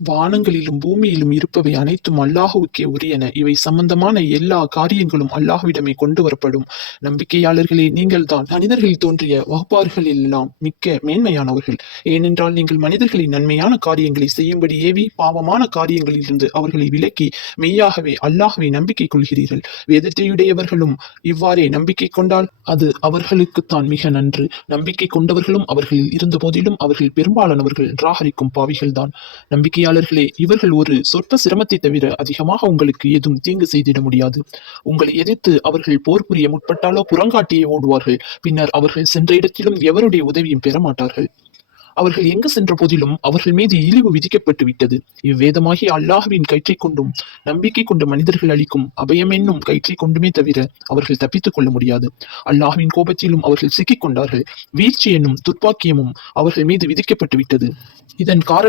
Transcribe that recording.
வானங்களிலும் பூமியிலும் இருப்பவை அனைத்தும் அல்லாஹுவுக்கே உரியன. இவை சம்பந்தமான எல்லா காரியங்களும் அல்லாஹுவிடமே கொண்டு வரப்படும். நம்பிக்கையாளர்களே, நீங்கள் தான் மனிதர்கள் தோன்றிய வகுப்பாறுகளில் எல்லாம் மிக்க மேன்மையானவர்கள். ஏனென்றால் நீங்கள் மனிதர்களின் நன்மையான காரியங்களை செய்யும்படி ஏவி பாவமான காரியங்களிலிருந்து அவர்களை விலக்கி மெய்யாகவே அல்லாஹுவை நம்பிக்கை கொள்கிறீர்கள். வேதத்தையுடையவர்களும் இவ்வாறே நம்பிக்கை கொண்டால் அது அவர்களுக்குத்தான் மிக நன்று. நம்பிக்கை கொண்டவர்களும் அவர்களில் இருந்த போதிலும் அவர்கள் பெரும்பாலானவர்கள் நிராகரிக்கும் பாவிகள்தான். நம்பிக்கையாளர்களே, இவர்கள் ஒரு சொற்ப சிரமத்தை தவிர அதிகமாக உங்களுக்கு ஏதும் தீங்கு செய்திட முடியாது. உங்களை எதிர்த்து அவர்கள் போர் புரிய முற்பட்டாலோ புறங்காட்டியே ஓடுவார்கள். பின்னர் அவர்கள் சென்ற இடத்திலும் எவருடைய உதவியும் பெற மாட்டார்கள். அவர்கள் எங்கு சென்ற போதிலும் அவர்கள் மீது இழிவு விதிக்கப்பட்டு விட்டது. இவ்வேதமாகி அல்லாஹுவின் கயிற்றை கொண்டும் நம்பிக்கை கொண்ட மனிதர்கள் அளிக்கும் அபயம் என்னும் கயிற்றை கொண்டுமே தவிர அவர்கள் தப்பித்துக் கொள்ள முடியாது. அல்லாஹுவின் கோபத்திலும் அவர்கள் சிக்கிக் கொண்டார்கள். வீழ்ச்சி என்னும் துர்ப்பாக்கியமும் அவர்கள் மீது விதிக்கப்பட்டு விட்டது. இதன் காரணம்